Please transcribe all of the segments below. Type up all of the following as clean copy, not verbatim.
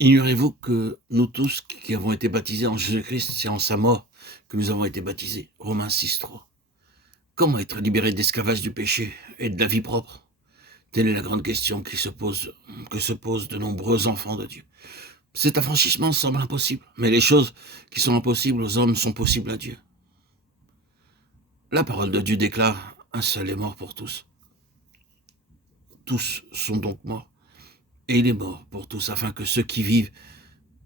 Ignorez-vous que nous tous qui avons été baptisés en Jésus-Christ, c'est en sa mort que nous avons été baptisés. Romains 6,3. Comment être libéré de l'esclavage du péché et de la vie propre? Telle est la grande question que se posent de nombreux enfants de Dieu. Cet affranchissement semble impossible, mais les choses qui sont impossibles aux hommes sont possibles à Dieu. La parole de Dieu déclare: un seul est mort pour tous. Tous sont donc morts. Et il est mort pour tous, afin que ceux qui vivent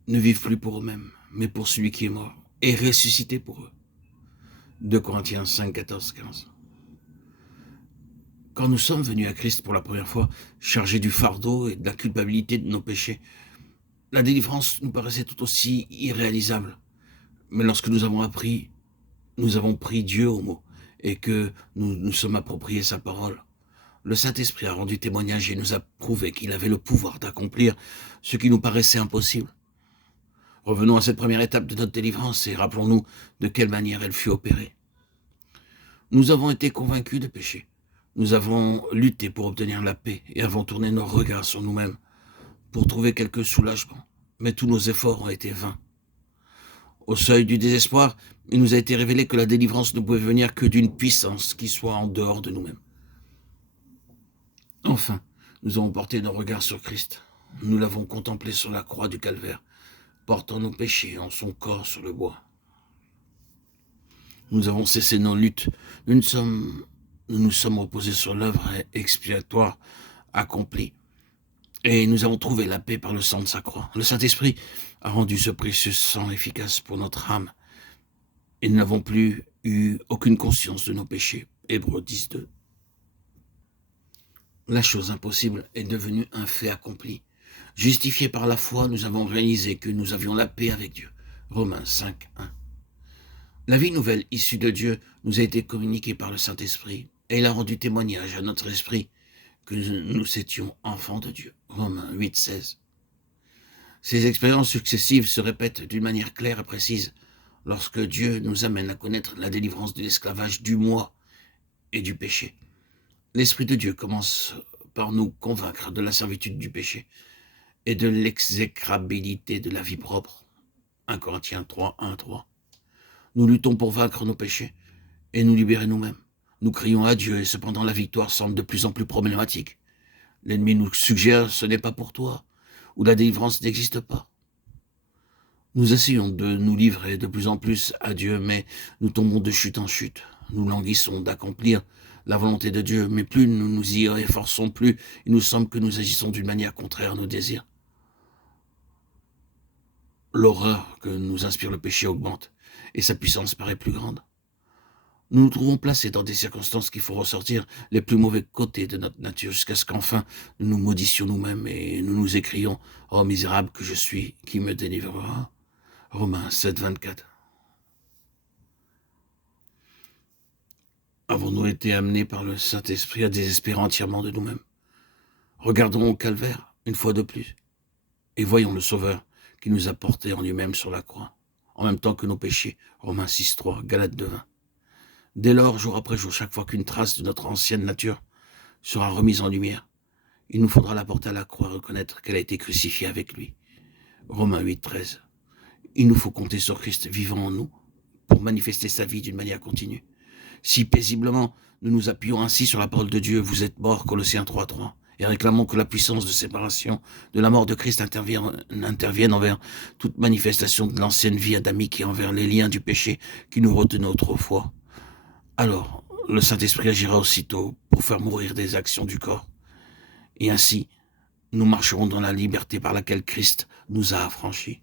ne vivent plus pour eux-mêmes, mais pour celui qui est mort et ressuscité pour eux. 2 Corinthiens 5, 14, 15. Quand nous sommes venus à Christ pour la première fois, chargés du fardeau et de la culpabilité de nos péchés, la délivrance nous paraissait tout aussi irréalisable. Mais lorsque nous avons pris Dieu au mot et que nous nous sommes appropriés sa parole, le Saint-Esprit a rendu témoignage et nous a prouvé qu'il avait le pouvoir d'accomplir ce qui nous paraissait impossible. Revenons à cette première étape de notre délivrance et rappelons-nous de quelle manière elle fut opérée. Nous avons été convaincus de péché. Nous avons lutté pour obtenir la paix et avons tourné nos regards sur nous-mêmes pour trouver quelque soulagement. Mais tous nos efforts ont été vains. Au seuil du désespoir, il nous a été révélé que la délivrance ne pouvait venir que d'une puissance qui soit en dehors de nous-mêmes. Enfin, nous avons porté nos regards sur Christ. Nous l'avons contemplé sur la croix du calvaire, portant nos péchés en son corps sur le bois. Nous avons cessé nos luttes. Nous nous sommes reposés sur l'œuvre expiatoire accomplie. Et nous avons trouvé la paix par le sang de sa croix. Le Saint-Esprit a rendu ce précieux sang efficace pour notre âme. Et nous n'avons plus eu aucune conscience de nos péchés. Hébreux 10, 2. La chose impossible est devenue un fait accompli. Justifiés par la foi, nous avons réalisé que nous avions la paix avec Dieu. Romains 5, 1. La vie nouvelle issue de Dieu nous a été communiquée par le Saint-Esprit, et il a rendu témoignage à notre esprit que nous étions enfants de Dieu. Romains 8, 16. Ces expériences successives se répètent d'une manière claire et précise lorsque Dieu nous amène à connaître la délivrance de l'esclavage du moi et du péché. L'Esprit de Dieu commence par nous convaincre de la servitude du péché et de l'exécrabilité de la vie propre. 1 Corinthiens 3, 1, 3. Nous luttons pour vaincre nos péchés et nous libérer nous-mêmes. Nous crions à Dieu et cependant la victoire semble de plus en plus problématique. L'ennemi nous suggère: ce n'est pas pour toi, ou la délivrance n'existe pas. Nous essayons de nous livrer de plus en plus à Dieu, mais nous tombons de chute en chute. Nous languissons d'accomplir la volonté de Dieu, mais plus nous nous y efforçons, plus il nous semble que nous agissons d'une manière contraire à nos désirs. L'horreur que nous inspire le péché augmente, et sa puissance paraît plus grande. Nous nous trouvons placés dans des circonstances qui font ressortir les plus mauvais côtés de notre nature, jusqu'à ce qu'enfin nous nous maudissions nous-mêmes et nous nous écrions: « Oh misérable que je suis, qui me délivrera ?» Romains 7, 24. Avons-nous été amenés par le Saint-Esprit à désespérer entièrement de nous-mêmes? Regardons au calvaire, une fois de plus, et voyons le Sauveur qui nous a portés en lui-même sur la croix, en même temps que nos péchés. Romains 6, 3, Galates 2, 20. Dès lors, jour après jour, chaque fois qu'une trace de notre ancienne nature sera remise en lumière, il nous faudra la porter à la croix et reconnaître qu'elle a été crucifiée avec lui. Romains 8, 13. Il nous faut compter sur Christ vivant en nous pour manifester sa vie d'une manière continue. Si paisiblement nous nous appuyons ainsi sur la parole de Dieu, vous êtes morts, Colossiens 3, 3, et réclamons que la puissance de séparation de la mort de Christ intervienne envers toute manifestation de l'ancienne vie adamique et envers les liens du péché qui nous retenaient autrefois. Alors, le Saint-Esprit agira aussitôt pour faire mourir des actions du corps. Et ainsi, nous marcherons dans la liberté par laquelle Christ nous a affranchis.